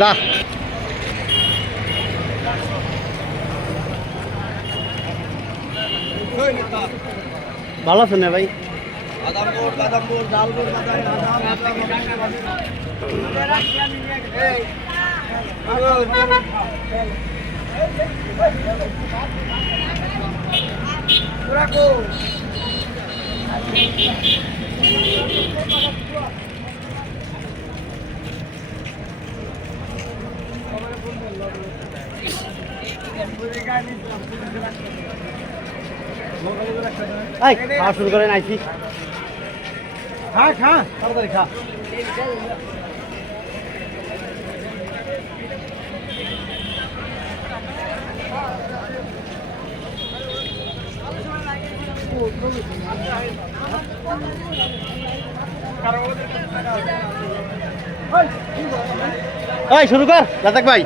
দা ভালো আছেন না ভাই? খাওয়া শুরু করেন আইসি। খা খা তাড়াতাড়ি খা। শুরু কর রাজাক ভাই।